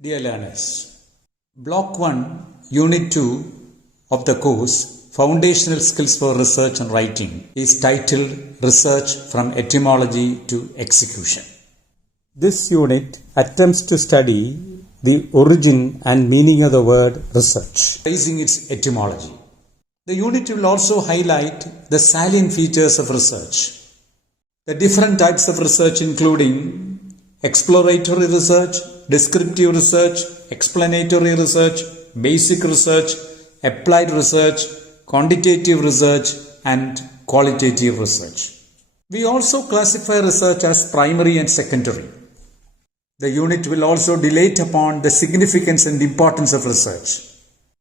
Dear learners, Block 1, Unit 2 of the course Foundational Skills for Research and Writing is titled Research from Etymology to Execution. This unit attempts to study the origin and meaning of the word research, tracing its etymology. The unit will also highlight the salient features of research, the different types of research including exploratory research, descriptive research, explanatory research, basic research, applied research, quantitative research, and qualitative research. We also classify research as primary and secondary. The unit will also dilate upon the significance and importance of research.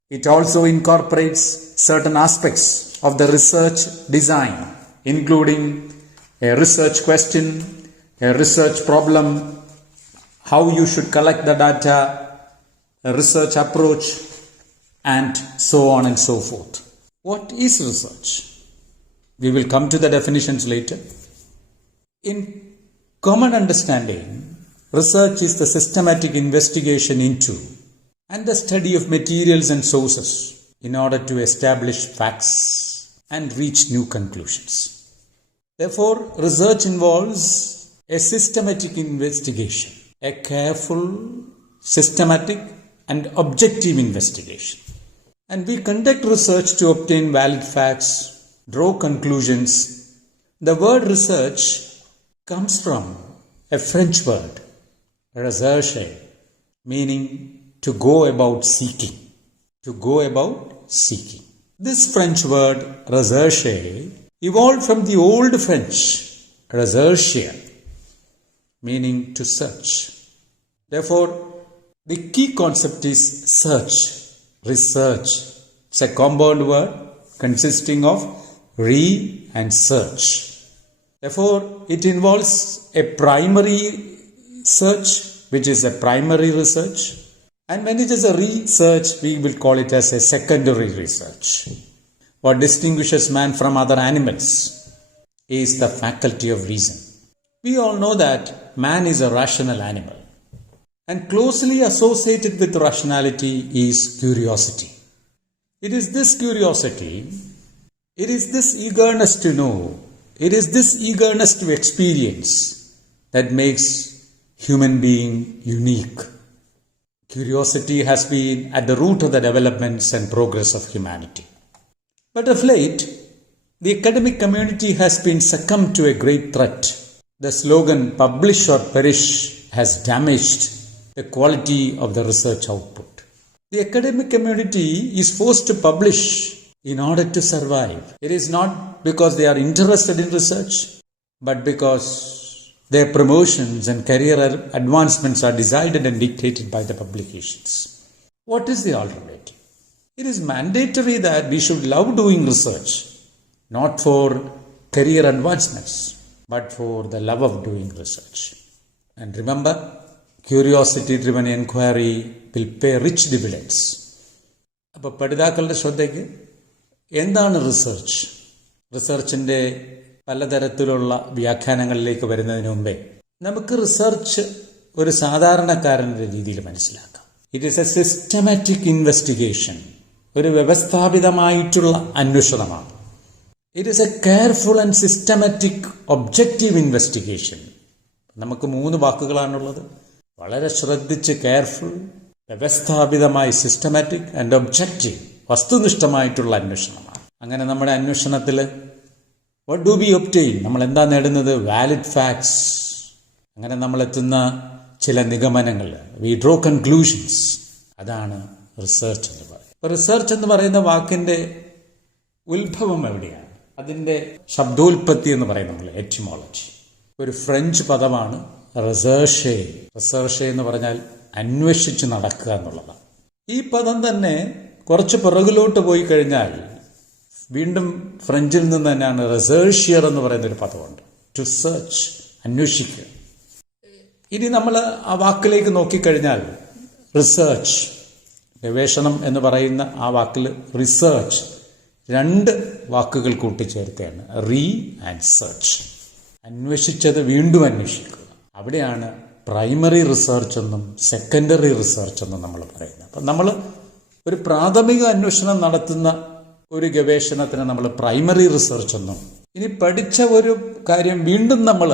It also incorporates certain aspects of the research design, including a research question, a research problem, how you should collect the data, a research approach, and so on and so forth. What is research? We will come to the definitions later. In common understanding, research is the systematic investigation into and the study of materials and sources in order to establish facts and reach new conclusions. Therefore, research involves a systematic investigation, a careful, systematic, and objective investigation. And we conduct research to obtain valid facts, draw conclusions. The word research comes from a French word, recherche, meaning to go about seeking. To go about seeking. This French word, recherche, evolved from the Old French, recherche, meaning to search. Therefore, the key concept is search, research. It's a compound word consisting of re and search. Therefore, it involves a primary search, which is a primary research. And when it is a research, we will call it as a secondary research. What distinguishes man from other animals is the faculty of reason. We all know that man is a rational animal, and closely associated with rationality is curiosity. It is this curiosity, it is this eagerness to know, it is this eagerness to experience that makes human being unique. Curiosity has been at the root of the developments and progress of humanity. But of late, the academic community has been succumbed to a great threat. The slogan, publish or perish, has damaged the quality of the research output. The academic community is forced to publish in order to survive. It is not because they are interested in research, but because their promotions and career advancements are decided and dictated by the publications. What is the alternative? It is mandatory that we should love doing research, not for career advancements, but for the love of doing research. And remember, curiosity-driven inquiry will pay rich dividends. അപ്പോൾ പഠിതാക്കളുടെ ശ്രദ്ധയ്ക്ക് എന്താണ് റിസർച്ച്? റിസർച്ചിൻ്റെ പലതരത്തിലുള്ള വ്യാഖ്യാനങ്ങളിലേക്ക് വരുന്നതിന് മുമ്പേ നമുക്ക് റിസർച്ച് ഒരു സാധാരണക്കാരൻ്റെ രീതിയിൽ മനസ്സിലാക്കാം. It is A systematic investigation, ഒരു വ്യവസ്ഥാപിതമായിട്ടുള്ള അന്വേഷണമാണ്. It is a careful and systematic objective investigation. നമുക്ക് 3 വാക്കുകളാണുള്ളത്. വളരെ ശ്രദ്ധിച്ച് കെയർഫുൾ, വ്യവസ്ഥാപിതമായി സിസ്റ്റമാറ്റിക് ആൻഡ് ഒബ്ജക്റ്റീവ്, വസ്തുനിഷ്ഠമായിട്ടുള്ള അന്വേഷണമാണ്. അങ്ങനെ നമ്മുടെ അന്വേഷണത്തിൽ what do we obtain? നമ്മൾ എന്താ നേടുന്നത്? Valid facts. അങ്ങനെ നമ്മളെത്തുന്ന ചില നിഗമനങ്ങൾ, we draw conclusions. അതാണ് റിസർച്ച് എന്ന് പറയുന്നത്. അപ്പോൾ റിസർച്ച് എന്ന് പറയുന്ന വാക്കിൻ്റെ ഉത്ഭവം എവിടെയാണ്? അതിൻ്റെ ശബ്ദോൽപത്തി എന്ന് പറയും നമ്മൾ, എറ്റിമോളജി. ഒരു ഫ്രഞ്ച് പദമാണ് റിസർഷെ. റിസർഷെ എന്ന് പറഞ്ഞാൽ അന്വേഷിച്ച് നടക്കുക എന്നുള്ളതാണ്. ഈ പദം തന്നെ കുറച്ച് പിറകിലോട്ട് പോയി കഴിഞ്ഞാൽ വീണ്ടും ഫ്രഞ്ചിൽ നിന്ന് തന്നെയാണ് റിസർഷ്യർ എന്ന് പറയുന്നൊരു പദമുണ്ട്. ടു സെർച്ച്, അന്വേഷിക്കുക. ഇനി നമ്മൾ ആ വാക്കിലേക്ക് നോക്കിക്കഴിഞ്ഞാൽ റിസർച്ച്, ഗവേഷണം എന്ന് പറയുന്ന ആ വാക്കിൽ റിസർച്ച് 2 വാക്കുകൾ കൂട്ടിച്ചേർക്കുകയാണ്, റീ ആൻഡ് സെർച്ച്. അന്വേഷിച്ചത് വീണ്ടും അന്വേഷിക്കുക. അവിടെയാണ് പ്രൈമറി റിസർച്ച് എന്നും സെക്കൻഡറി റിസർച്ച് എന്നും നമ്മൾ പറയുന്നത്. അപ്പം നമ്മൾ ഒരു പ്രാഥമിക അന്വേഷണം നടത്തുന്ന ഒരു ഗവേഷണത്തിന് നമ്മൾ പ്രൈമറി റിസർച്ച് എന്നും, ഇനി പഠിച്ച ഒരു കാര്യം വീണ്ടും നമ്മൾ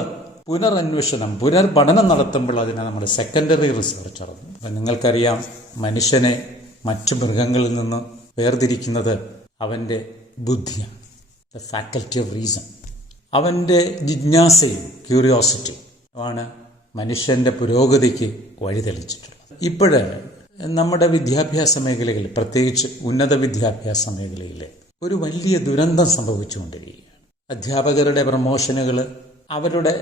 പുനർപഠനം നടത്തുമ്പോൾ അതിനെ നമ്മൾ സെക്കൻഡറി റിസർച്ച് അറിഞ്ഞു. അപ്പം നിങ്ങൾക്കറിയാം, മനുഷ്യനെ മറ്റു മൃഗങ്ങളിൽ നിന്ന് വേർതിരിക്കുന്നത് അവൻ്റെ ബുദ്ധിയാണ്, ദ ഫാക്കൽറ്റി ഓഫ് റീസൺ. അവൻ്റെ ജിജ്ഞാസയും ക്യൂരിയോസിറ്റി ആണ് മനുഷ്യൻ്റെ പുരോഗതിക്ക് വഴിതെളിച്ചിട്ടുള്ളത്. ഇപ്പോഴ് നമ്മുടെ വിദ്യാഭ്യാസ മേഖലയിൽ, പ്രത്യേകിച്ച് ഉന്നത വിദ്യാഭ്യാസ മേഖലയിൽ ഒരു വലിയ ദുരന്തം സംഭവിച്ചുകൊണ്ടിരിക്കുകയാണ്. അധ്യാപകരുടെ പ്രമോഷനുകൾ, അവരുടെ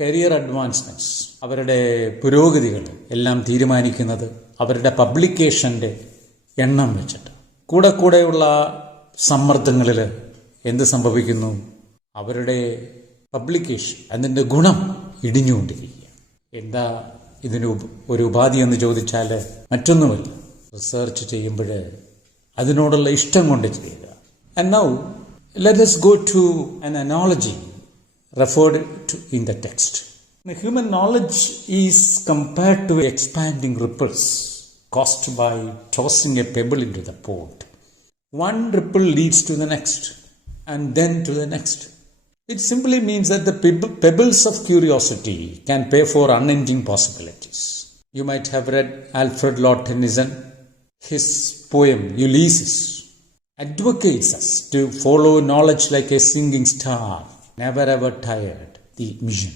കരിയർ അഡ്വാൻസ്മെൻറ്റ്സ്, അവരുടെ പുരോഗതികൾ എല്ലാം തീരുമാനിക്കുന്നത് അവരുടെ പബ്ലിക്കേഷൻ്റെ എണ്ണം വെച്ചിട്ട്. കൂടെയുള്ള സമ്മർദ്ദങ്ങളിൽ എന്ത് സംഭവിക്കുന്നു? അവരുടെ പബ്ലിക്കേഷൻ, അതിൻ്റെ ഗുണം ഇടിഞ്ഞുകൊണ്ടിരിക്കുക. എന്താ ഇതിന് ഒരു ഉപാധി എന്ന് ചോദിച്ചാൽ മറ്റൊന്നുമല്ല, റിസർച്ച് ചെയ്യുമ്പോൾ അതിനോടുള്ള ഇഷ്ടം കൊണ്ട് ചെയ്യുക. And now let us go to an analogy referred to in the text. The human knowledge is compared to expanding ripples caused by tossing a pebble into the pond. One ripple leads to the next and then to the next. It simply means that the pebbles of curiosity can pay for unending possibilities. You might have read Alfred Lord Tennyson. His poem Ulysses advocates us to follow knowledge like a singing star, never ever tired the mission.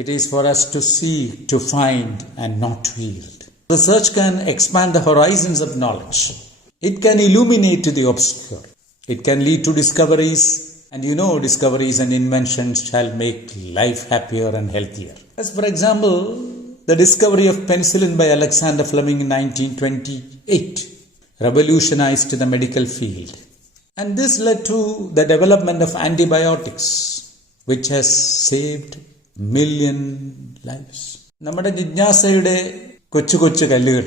It is for us to seek, to find, and not to yield. Research can expand the horizons of knowledge. It can illuminate the obscure. It can lead to discoveries, and discoveries and inventions shall make life happier and healthier. As for example, the discovery of penicillin by Alexander Fleming in 1928 revolutionized the medical field. And this led to the development of antibiotics, which has saved million lives. നമ്മുടെ ജിജ്ഞാസയുടെ കൊച്ചു കല്ലുകൾ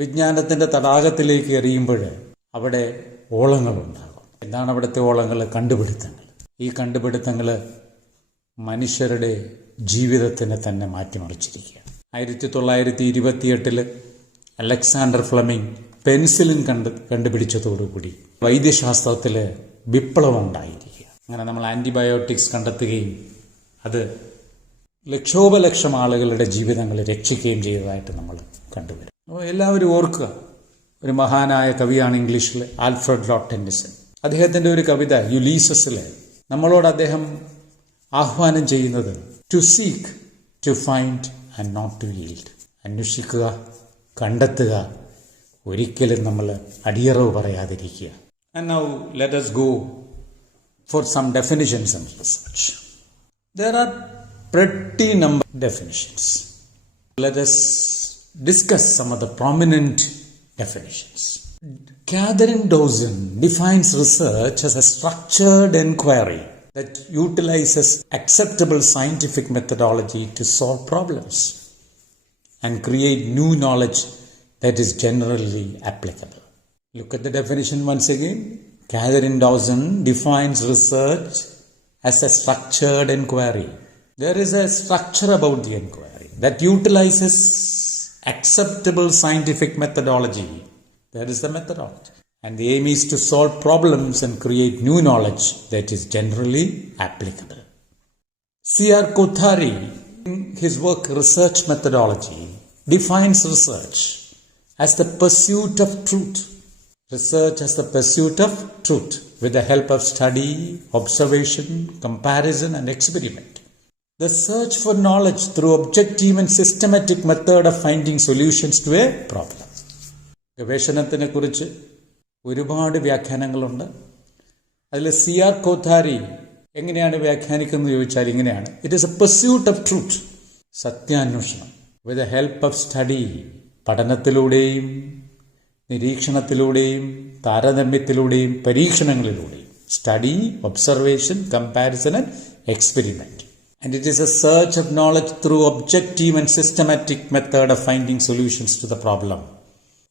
വിജ്ഞാനത്തിൻ്റെ തടാകത്തിലേക്ക് എറിയുമ്പോൾ അവിടെ ഓളങ്ങളുണ്ടാകും. എന്താണ് അവിടുത്തെ ഓളങ്ങൾ? കണ്ടുപിടുത്തങ്ങൾ. ഈ കണ്ടുപിടുത്തങ്ങൾ മനുഷ്യരുടെ ജീവിതത്തിനെ തന്നെ മാറ്റിമറിച്ചിരിക്കുകയാണ്. 1928 അലക്സാണ്ടർ ഫ്ലെമിംഗ് പെൻസിലിൻ കണ്ടുപിടിച്ചതോടുകൂടി വൈദ്യശാസ്ത്രത്തിൽ വിപ്ലവം ഉണ്ടായിരിക്കുക. അങ്ങനെ നമ്മൾ ആൻറ്റിബയോട്ടിക്സ് കണ്ടെത്തുകയും അത് ലക്ഷോപലക്ഷം ആളുകളുടെ ജീവിതങ്ങൾ രക്ഷിക്കുകയും ചെയ്തതായിട്ട് നമ്മൾ കണ്ടുവരും. അപ്പോൾ എല്ലാവരും ഓർക്കുക, ഒരു മഹാനായ കവിയാണ് ഇംഗ്ലീഷിൽ ആൽഫ്രഡ് ലോർഡ് ടെന്നിസൺ. അദ്ദേഹത്തിൻ്റെ ഒരു കവിത യുലീസസിൽ നമ്മളോട് അദ്ദേഹം ആഹ്വാനം ചെയ്യുന്നത് to seek, to find and not to yield. അന്വേഷിക്കുക, കണ്ടെത്തുക, ഒരിക്കലും നമ്മൾ അടിയറവ് പറയാതിരിക്കുക. And now let us go for some definitions and research. There are pretty number of definitions. Let us discuss some of the prominent definitions. Catherine Dawson defines research as a structured inquiry that utilizes acceptable scientific methodology to solve problems and create new knowledge that is generally applicable. Look at the definition once again. Catherine Dawson defines research as a structured inquiry. There is a structure about the inquiry that utilizes acceptable scientific methodology. That is the methodology. And the aim is to solve problems and create new knowledge that is generally applicable. C.R. Kothari, in his work Research Methodology, defines research as the pursuit of truth. Research as the pursuit of truth with the help of study, observation, comparison and experiment. The search for knowledge through objective and systematic method of finding solutions to a problem. ഗവേഷണത്തിനെ കുറിച്ച് ഒരുപാട് വ്യാഖ്യാനങ്ങളുണ്ട്. അതിൽ C.R. കോത്താരി എങ്ങനെയാണ് വ്യാഖ്യാനിക്കുന്നത് ചോദിച്ചാൽ ഇങ്ങനെയാണ്: it is a pursuit of truth, സത്യാന്വേഷണം, with the help of study, പഠനത്തിലൂടെയും നിരീക്ഷണത്തിലൂടെയും താരതമ്യത്തിലൂടെയും പരീക്ഷണങ്ങളിലൂടെയും, study, observation, comparison and experiment. And it is a search of knowledge through objective and systematic method of finding solutions to the problem.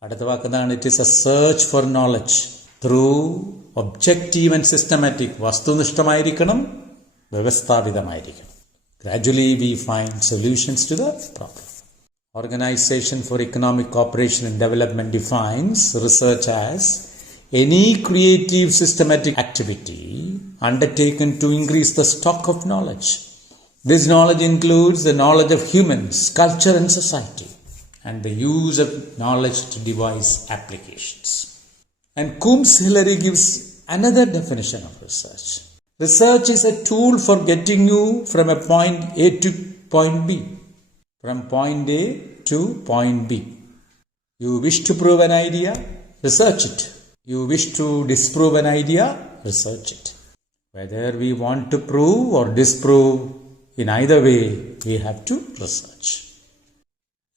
അടുത്ത വാക്കുന്നതാണ് it is a search for knowledge through objective and systematic. വസ്തുനിഷ്ഠമായിരിക്കണം, വ്യവസ്ഥാപിതമായിരിക്കണം. Gradually we find solutions to the problem. Organization for Economic Cooperation and Development defines research as any creative systematic activity undertaken to increase the stock of knowledge. This knowledge includes the knowledge of humans, culture and society, and the use of knowledge to devise applications. And Coombs-Hillary gives another definition of research. Research is a tool for getting you from a point A to point B. From point A to point B. You wish to prove an idea? Research it. You wish to disprove an idea? Research it. Whether we want to prove or disprove, in either way, we have to research.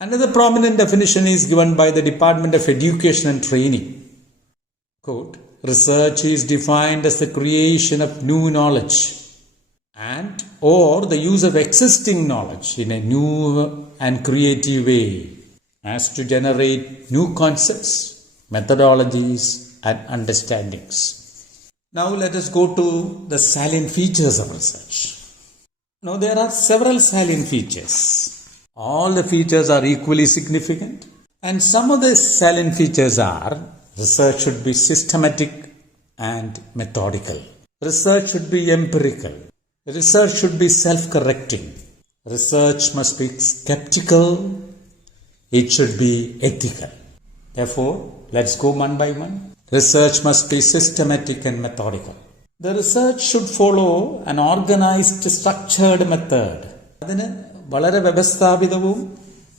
Another prominent definition is given by the Department of Education and Training. Quote, research is defined as the creation of new knowledge and or the use of existing knowledge in a new and creative way as to generate new concepts, methodologies and understandings. Now let us go to the salient features of research. Now there are several salient features. All the features are equally significant, and some of the salient features are: research should be systematic and methodical. Research should be empirical. Research should be self-correcting. Research must be skeptical. It should be ethical. Therefore, let's go one by one. Research must be systematic and methodical. The research should follow an organized, structured method. അതിന് വളരെ വ്യവസ്ഥാപിതവും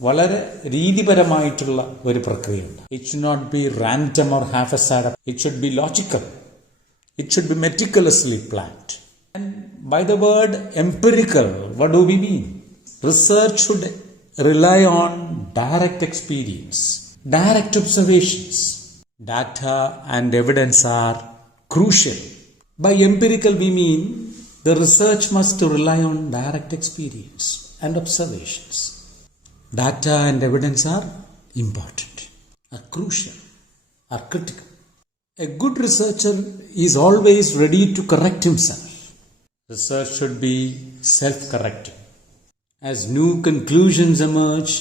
വളരെ രീതിപരമായിട്ടുള്ള ഒരു പ്രക്രിയയുണ്ട്. It should not be random or haphazard. It should be logical. It should be meticulously planned. And by the word empirical, what do we mean? Research should rely on direct experience, direct observations. Data and evidence are crucial. By empirical we mean the research must rely on direct experience and observations. Data and evidence are important, are crucial, are critical. A good researcher is always ready to correct himself. Research should be self-correcting. As new conclusions emerge,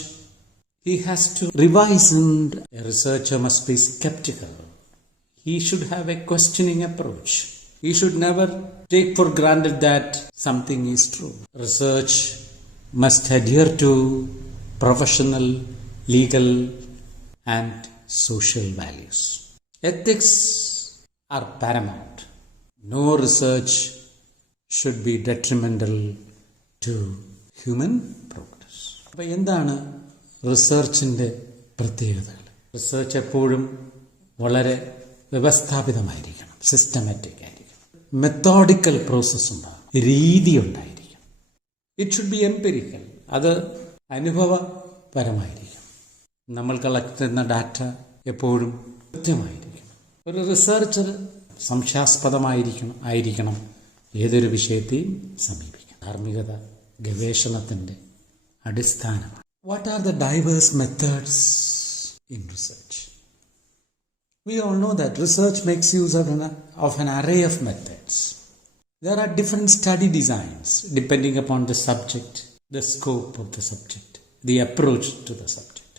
he has to revise, and a researcher must be skeptical. He should have a questioning approach. He should never take for granted that something is true. Research must adhere to professional, legal, and social values. Ethics are paramount. No research should be detrimental to human progress. അപ്പോൾ എന്താണ് റിസർച്ചിൻ്റെ പ്രത്യേകതകൾ? റിസർച്ച് എപ്പോഴും വളരെ വ്യവസ്ഥാപിതമായിരിക്കണം, സിസ്റ്റമാറ്റിക് ആയിരിക്കണം, മെത്തോഡിക്കൽ പ്രോസസ് ഉണ്ടാകും, രീതി ഉണ്ടായിരിക്കണം. ഇറ്റ് ഷുഡ് ബി എംപിരിക്കൽ, അത് അനുഭവപരമായിരിക്കണം. നമ്മൾ കളക്ട് ചെയ്യുന്ന ഡാറ്റ എപ്പോഴും കൃത്യമായിരിക്കണം. ഒരു റിസർച്ചർ സംശയാസ്പദമായിരിക്കണം ഏതൊരു വിഷയത്തെയും സമീപിക്കണം. ധാർമ്മികത ഗവേഷണത്തിൻ്റെ അടിസ്ഥാനമാണ്. What are the diverse methods in research? We all know that research makes use of an array of methods. There are different study designs depending upon the subject, the scope of the subject, the approach to the subject.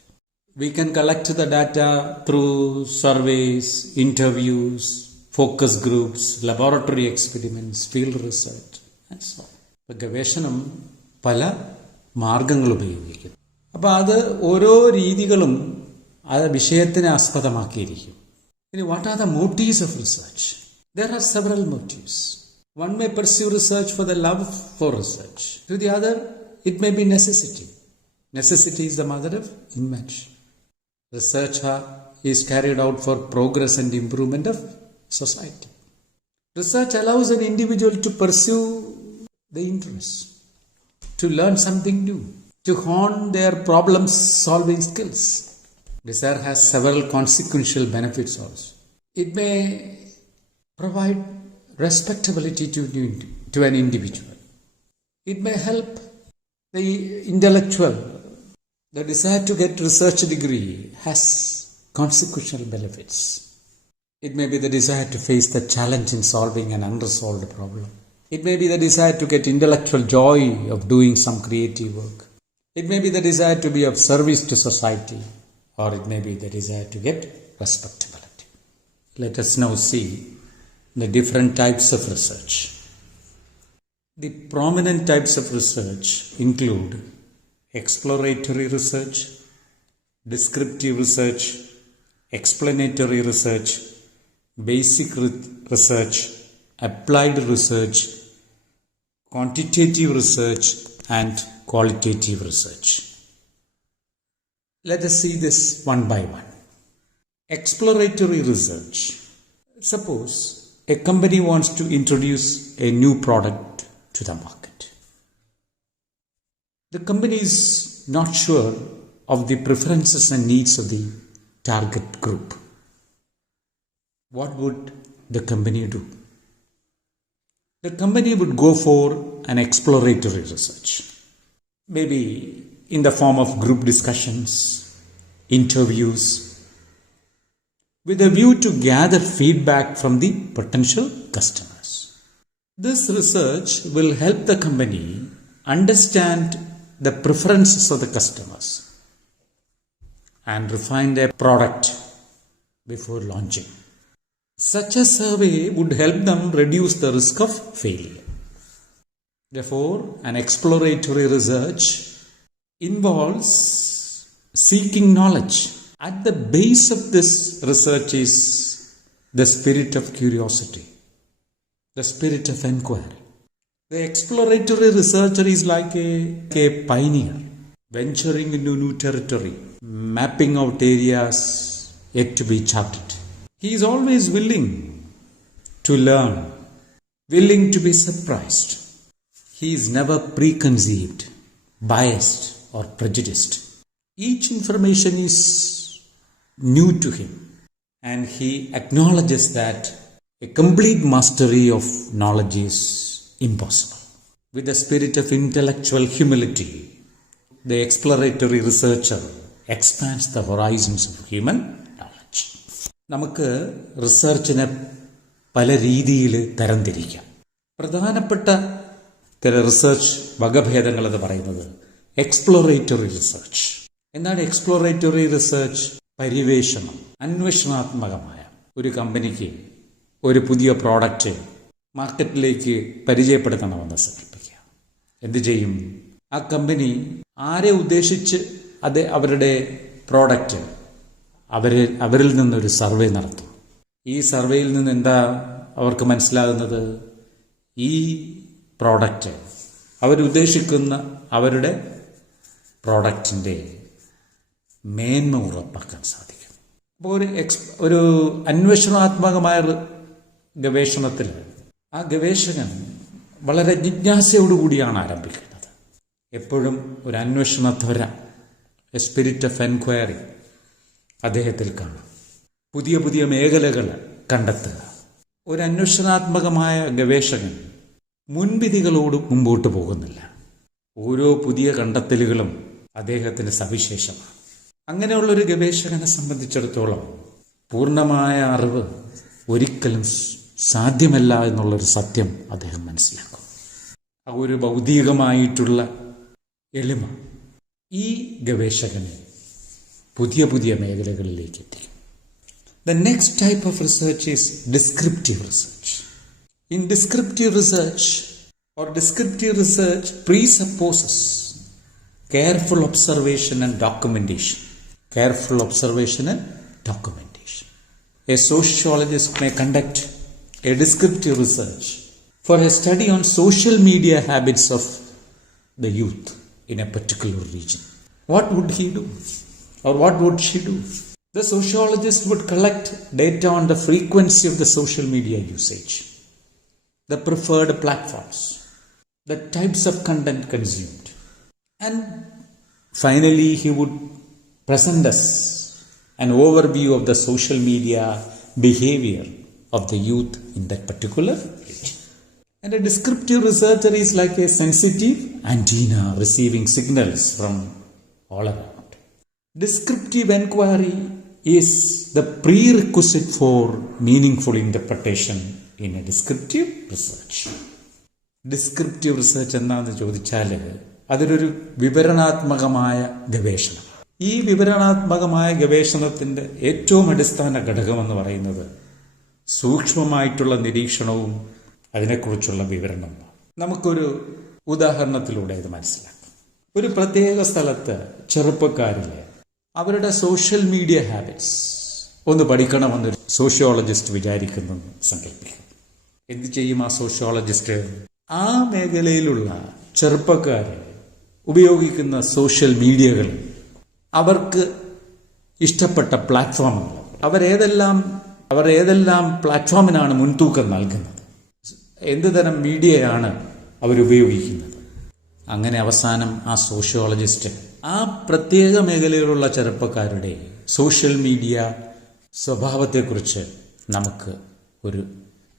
We can collect the data through surveys, interviews, focus groups, laboratory experiments, field research, and so on. ഗവേഷണം പല മാർഗങ്ങൾ ഉപയോഗിക്കുന്നു. അപ്പോൾ അത് ഓരോ രീതികളും ആ വിഷയത്തിനെ ആസ്പദമാക്കിയിരിക്കും. What are the motives of research? There are several motives. One may pursue research for the love for research. To the other, it may be necessity. Necessity is the mother of invention. Research is carried out for progress and improvement of society. Research allows an individual to pursue the interest, to learn something new, to hone their problem-solving skills. Research has several consequential benefits also. It may provide respectability to an individual. It may help the intellectual. The desire to get research degree has consequential benefits. It may be the desire to face the challenge in solving an unresolved problem. It may be the desire to get intellectual joy of doing some creative work. It may be the desire to be of service to society, or it may be the desire to get respectability. Let us now see the different types of research. The prominent types of research include exploratory research, descriptive research, explanatory research, basic research, applied research, quantitative research, and qualitative research. Let us see this one by one. Exploratory research. Suppose a company wants to introduce a new product to the market. The company is not sure of the preferences and needs of the target group. What would the company do? The company would go for an exploratory research, maybe in the form of group discussions, interviews, with a view to gather feedback from the potential customers. This research will help the company understand the preferences of the customers and refine their product before launching. Such a survey would help them reduce the risk of failure. Therefore, an exploratory research involves seeking knowledge. At the base of this research is the spirit of curiosity, the spirit of inquiry. The exploratory researcher is like a pioneer, venturing into new territory, mapping out areas yet to be charted. He is always willing to learn, willing to be surprised. He is never preconceived, biased, or prejudiced. Each information is new to him, and he acknowledges that a complete mastery of knowledge is impossible. With the spirit of intellectual humility, the exploratory researcher expands the horizons of human knowledge. നമുക്ക് റിസർച്ചിനെ പല രീതിയിൽ തരംതിരിക്കാം. പ്രധാനപ്പെട്ട ചില റിസർച്ച് വകഭേദങ്ങൾ എന്ന് പറയുന്നത് എക്സ്പ്ലോറേറ്ററി റിസർച്ച്. എന്താണ് എക്സ്പ്ലോറേറ്ററി റിസർച്ച്? പര്യവേഷണം, അന്വേഷണാത്മകമായ ഒരു കമ്പനിക്ക് ഒരു പുതിയ പ്രോഡക്റ്റ് മാർക്കറ്റിലേക്ക് പരിചയപ്പെടുത്തണമെന്ന് സങ്കല്പിക്കുക. എന്തു ചെയ്യും? ആ കമ്പനി ആരെ ഉദ്ദേശിച്ച് അവരുടെ പ്രോഡക്റ്റ് അവരിൽ നിന്നൊരു സർവേ നടത്തും. ഈ സർവേയിൽ നിന്ന് എന്താ അവർക്ക് മനസ്സിലാകുന്നത്? ഈ പ്രോഡക്റ്റ് അവരുദ്ദേശിക്കുന്ന അവരുടെ പ്രോഡക്റ്റിൻ്റെ മേന്മ ഉറപ്പാക്കാൻ സാധിക്കും. അപ്പോൾ ഒരു അന്വേഷണാത്മകമായ ഗവേഷണത്തിൽ ആ ഗവേഷകൻ വളരെ ജിജ്ഞാസയോടുകൂടിയാണ് ആരംഭിക്കുന്നത്. എപ്പോഴും ഒരു അന്വേഷണത്വര, എ സ്പിരിറ്റ് ഓഫ് എൻക്വയറി അദ്ദേഹത്തിൽ കാണാം. പുതിയ പുതിയ മേഖലകൾ കണ്ടെത്തുക. ഒരു അന്വേഷണാത്മകമായ ഗവേഷകൻ മുൻവിധികളോട് മുമ്പോട്ട് പോകുന്നില്ല. ഓരോ പുതിയ കണ്ടെത്തലുകളും അദ്ദേഹത്തിന് സവിശേഷമാണ്. അങ്ങനെയുള്ളൊരു ഗവേഷകനെ സംബന്ധിച്ചിടത്തോളം പൂർണ്ണമായ അറിവ് ഒരിക്കലും സാധ്യമല്ല എന്നുള്ളൊരു സത്യം അദ്ദേഹം മനസ്സിലാക്കും. ആ ഒരു ഭൗതികമായിട്ടുള്ള എളിമ ഈ ഗവേഷകനെ പുതിയ പുതിയ മേഖലകളിലേക്ക് എത്തിക്കും. The next type of research is descriptive research. In descriptive research presupposes careful observation and documentation. A sociologist may conduct a descriptive research for a study on social media habits of the youth in a particular region. What would he do? Or what would she do? The sociologist would collect data on the frequency of the social media usage, the preferred platforms, the types of content consumed, and finally he would present us an overview of the social media behavior of the youth in that particular region. And a descriptive researcher is like a sensitive antenna receiving signals from all around. Descriptive inquiry is the prerequisite for meaningful interpretation in a descriptive research. Descriptive research എന്താണെന്ന് ചോദിച്ചാൽ അതിലൊരു വിവരണാത്മകമായ ഗവേഷണം. ഈ വിവരണാത്മകമായ ഗവേഷണത്തിൻ്റെ ഏറ്റവും അടിസ്ഥാന ഘടകമെന്ന് പറയുന്നത് സൂക്ഷ്മമായിട്ടുള്ള നിരീക്ഷണവും അതിനെക്കുറിച്ചുള്ള വിവരണവും. നമുക്കൊരു ഉദാഹരണത്തിലൂടെ ഇത് മനസ്സിലാക്കാം. ഒരു പ്രത്യേക സ്ഥലത്ത് ചെറുപ്പക്കാരിലെ അവരുടെ സോഷ്യൽ മീഡിയ ഹാബിറ്റ്സ് ഒന്ന് പഠിക്കണമെന്ന് സോഷ്യോളജിസ്റ്റ് വിചാരിക്കുന്നു സങ്കല്പിക്കും. എന്ത് ചെയ്യും ആ സോഷ്യോളജിസ്റ്റ്? ആ മേഖലയിലുള്ള ചെറുപ്പക്കാർ ഉപയോഗിക്കുന്ന സോഷ്യൽ മീഡിയകൾ, അവർക്ക് ഇഷ്ടപ്പെട്ട പ്ലാറ്റ്ഫോമുകൾ, അവർ ഏതെല്ലാം പ്ലാറ്റ്ഫോമിനാണ് മുൻതൂക്കം നൽകുന്നത്, എന്ത് തരം മീഡിയയാണ് അവരുപയോഗിക്കുന്നത്. അങ്ങനെ അവസാനം ആ സോഷ്യോളജിസ്റ്റ് ആ പ്രത്യേക മേഖലയിലുള്ള ചെറുപ്പക്കാരുടെ സോഷ്യൽ മീഡിയ സ്വഭാവത്തെക്കുറിച്ച് നമുക്ക് ഒരു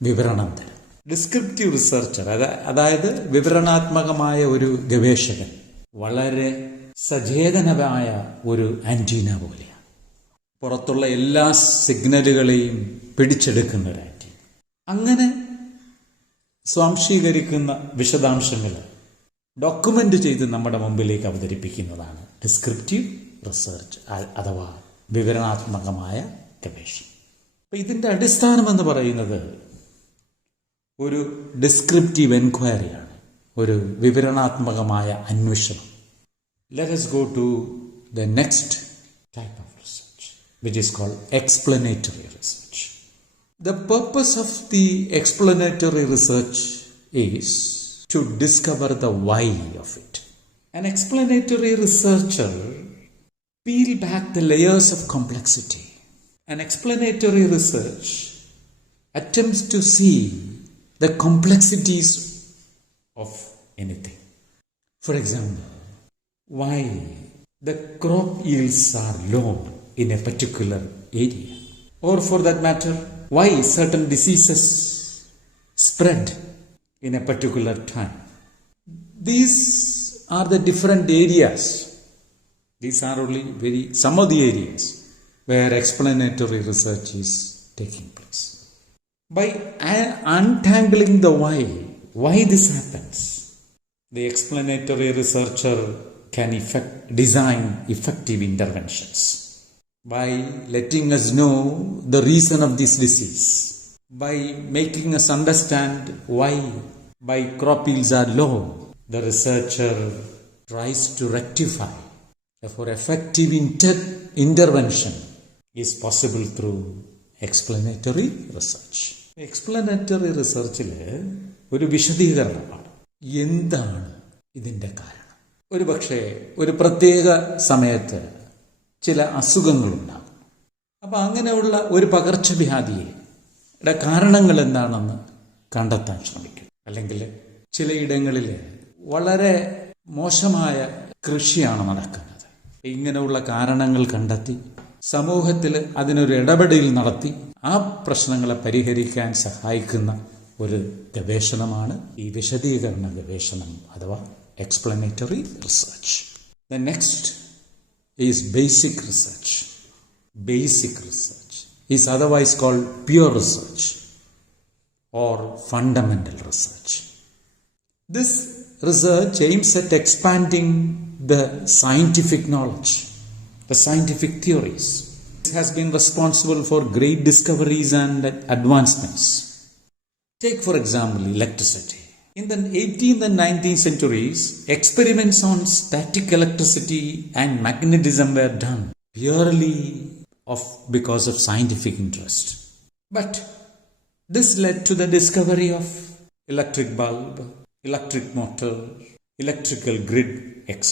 വിവരണം തരും. ഡിസ്ക്രിപ്റ്റീവ് റിസർച്ചർ, അതായത് വിവരണാത്മകമായ ഒരു ഗവേഷകൻ, വളരെ സചേതനമായ ഒരു ആന്റീന പോലെയാണ്. പുറത്തുള്ള എല്ലാ സിഗ്നലുകളെയും പിടിച്ചെടുക്കുന്ന ഒരു ആന്റീന. അങ്ങനെ സ്വാംശീകരിക്കുന്ന വിശദാംശങ്ങൾ ഡോക്യുമെന്റ് ചെയ്ത് നമ്മുടെ മുമ്പിലേക്ക് അവതരിപ്പിക്കുന്നതാണ് ഡിസ്ക്രിപ്റ്റീവ് റിസർച്ച് അഥവാ വിവരണാത്മകമായ ഗവേഷണം. അപ്പം ഇതിൻ്റെ അടിസ്ഥാനമെന്ന് പറയുന്നത് ഒരു ഡിസ്ക്രിപ്റ്റീവ് എൻക്വയറിയാണ്, ഒരു വിവരണാത്മകമായ അന്വേഷണം. Let us go to the next type of research, which is called explanatory research. The purpose of the explanatory research is to discover the why of it. An explanatory researcher peel back the layers of complexity. An explanatory research attempts to see the complexities of anything. For example, why the crop yields are low in a particular area, or for that matter, why certain diseases spread in a particular time. These are the different areas. These are only some of the areas where explanatory research is taking place. By untangling the why this happens, the explanatory researcher can design effective interventions. By letting us know the reason of this disease, by making us understand why crop yields are low, the researcher tries to rectify. Therefore, effective intervention is possible through explanatory research. Explanatory റിസർച്ചിൽ ഒരു വിശദീകരണമാണ്. എന്താണ് ഇതിൻ്റെ കാരണം? ഒരു പക്ഷേ ഒരു പ്രത്യേക സമയത്ത് ചില അസുഖങ്ങളുണ്ടാകും. അപ്പം അങ്ങനെയുള്ള ഒരു പകർച്ചവ്യാധിയുടെ കാരണങ്ങൾ എന്താണെന്ന് കണ്ടെത്താൻ ശ്രമിക്കും. അല്ലെങ്കിൽ ചിലയിടങ്ങളിൽ വളരെ മോശമായ കൃഷിയാണ് നടക്കുന്നത്. ഇങ്ങനെയുള്ള കാരണങ്ങൾ കണ്ടെത്തി സമൂഹത്തിൽ അതിനൊരു ഇടപെടൽ നടത്തി ആ പ്രശ്നങ്ങളെ പരിഹരിക്കാൻ സഹായിക്കുന്ന ഒരു ഗവേഷണമാണ് ഈ വിശദീകരണ ഗവേഷണം അഥവാ explanatory research. The next is basic research. Basic research is otherwise called pure research or fundamental research. This research aims at expanding the scientific knowledge, the scientific theories. It has been responsible for great discoveries and advancements. Take for example electricity. In the 18th and 19th centuries, experiments on static electricity and magnetism were done purely because of scientific interest. But this led to the discovery of electric bulb, electric motor, electrical grid, etc.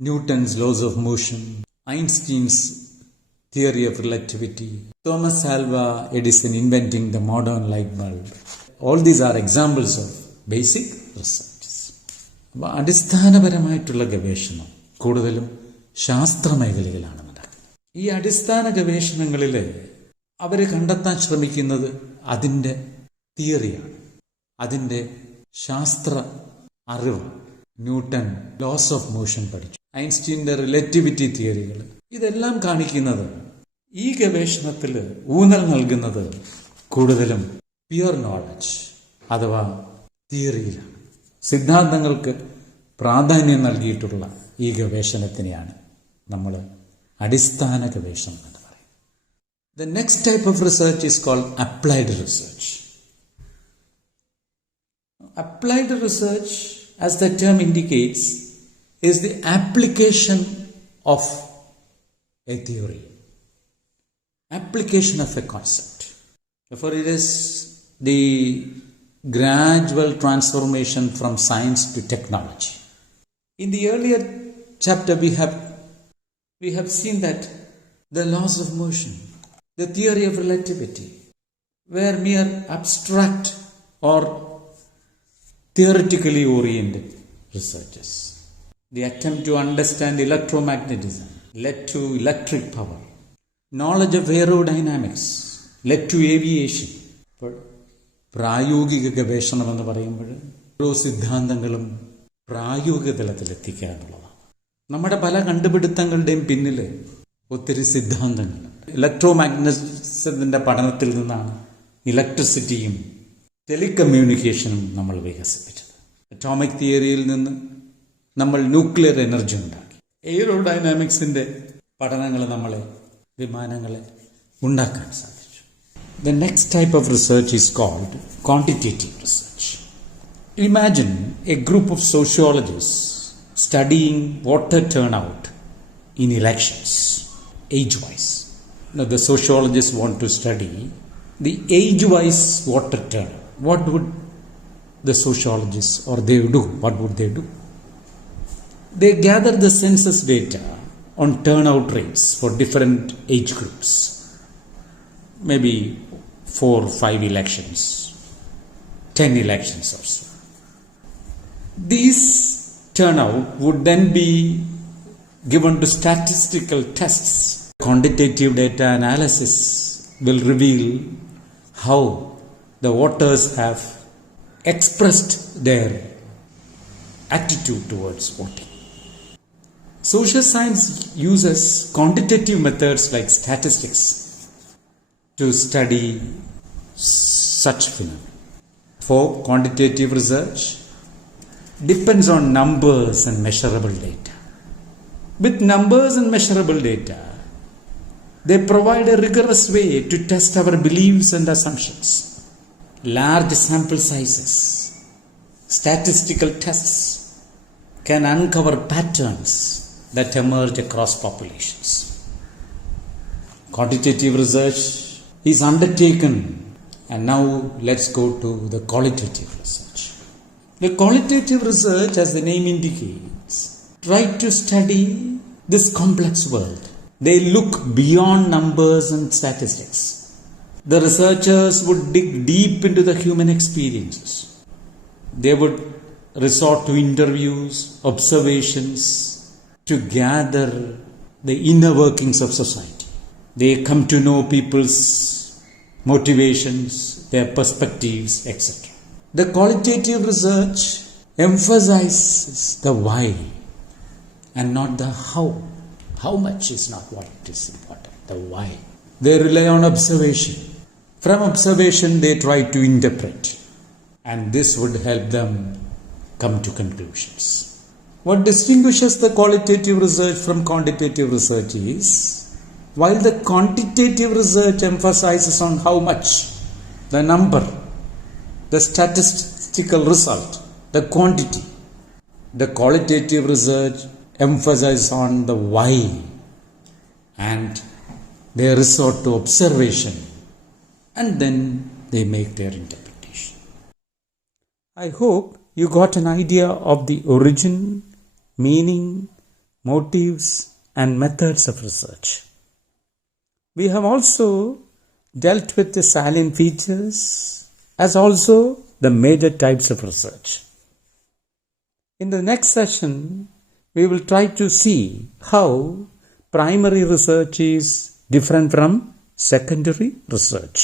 Newton's laws of motion, Einstein's theory of relativity, Thomas Alva Edison inventing the modern light bulb. All these are examples of basic researches. അപ്പോൾ അടിസ്ഥാനപരമായിട്ടുള്ള ഗവേഷണം കൂടുതലും ശാസ്ത്രമേഖലയിലാണ് നടക്കുന്നത്. ഈ അടിസ്ഥാന ഗവേഷണങ്ങളിൽ അവർ കണ്ടെത്താൻ ശ്രമിക്കുന്നത് അതിൻ്റെ തിയറിയാണ്, അതിൻ്റെ ശാസ്ത്ര അറിവ്. ന്യൂട്ടൺ ലോസ് ഓഫ് മോഷൻ പഠിച്ചു, ഐൻസ്റ്റീൻ്റെ റിലേറ്റിവിറ്റി തിയറികൾ, ഇതെല്ലാം കാണിക്കുന്നത് ഈ ഗവേഷണത്തിൽ ഊന്നൽ നൽകുന്നത് കൂടുതലും പ്യുവർ നോളജ് അഥവാ തിയറിയിലാണ്. സിദ്ധാന്തങ്ങൾക്ക് പ്രാധാന്യം നൽകിയിട്ടുള്ള ഈ ഗവേഷണത്തിനെയാണ് നമ്മൾ അടിസ്ഥാന ഗവേഷണം എന്ന് പറയുന്നത്. The next type of research is called applied research. Applied research, as the term indicates, is the application of a theory, application of a concept. Therefore, it is the gradual transformation from science to technology. In the earlier chapter, we have seen that the laws of motion, the theory of relativity, were mere abstract or theoretically oriented researches. The attempt to understand electromagnetism led to electric power. Knowledge of aerodynamics led to aviation. പ്രായോഗിക ഗവേഷണം എന്ന് പറയുമ്പോൾ ഓരോ സിദ്ധാന്തങ്ങളും പ്രായോഗിക തലത്തിലെത്തിക്കുക എന്നുള്ളതാണ്. നമ്മുടെ പല കണ്ടുപിടുത്തങ്ങളുടെയും പിന്നിൽ ഒത്തിരി സിദ്ധാന്തങ്ങൾ. ഇലക്ട്രോമാഗ്നറ്റിസത്തിൻ്റെ പഠനത്തിൽ നിന്നാണ് ഇലക്ട്രിസിറ്റിയും ടെലികമ്മ്യൂണിക്കേഷനും നമ്മൾ വികസിപ്പിച്ചത്. അറ്റോമിക് തിയറിയിൽ നിന്ന് നമ്മൾ ന്യൂക്ലിയർ എനർജി ഉണ്ടാക്കി. എയ്റോഡൈനാമിക്സിൻ്റെ പഠനങ്ങൾ വിമാനങ്ങളെ ഉണ്ടാക്കാൻ സാധിച്ചു. The next type of research is called quantitative research. Imagine a group of sociologists studying voter turnout in elections, age-wise. Now, the sociologists want to study the age-wise voter turnout. What would the sociologists or they do? What would they do? They gather the census data on turnout rates for different age groups. Maybe 4 or 5 elections, 10 elections or so. These turnout would then be given to statistical tests. Quantitative data analysis will reveal how the voters have expressed their attitude towards voting. Social science uses quantitative methods like statistics to study such phenomena. For quantitative research depends on numbers and measurable data. With numbers and measurable data, they provide a rigorous way to test our beliefs and assumptions. Large sample sizes, statistical tests can uncover patterns that emerge across populations. Quantitative research is undertaken, and now let's go to the qualitative research. The qualitative research, as the name indicates, try to study this complex world. They look beyond numbers and statistics. The researchers would dig deep into the human experiences. They would resort to interviews, observations to gather the inner workings of society. They come to know people's motivations, their perspectives, etc. The qualitative research emphasizes the why and not the how. How much is not what is important, the why. They rely on observation. From observation, they try to interpret, and this would help them come to conclusions. What distinguishes the qualitative research from quantitative research is, while the quantitative research emphasizes on how much, the number, the statistical result, the quantity, the qualitative research emphasizes on the why, and they resort to observation, and then they make their interpretation. I hope you got an idea of the origin, meaning, motives, and methods of research. We have also dealt with the salient features as also the major types of research. In the next session, we will try to see how primary research is different from secondary research.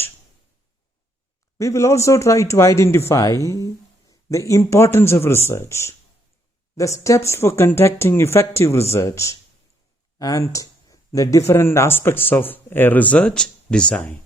We will also try to identify the importance of research, the steps for conducting effective research, and the different aspects of a research design.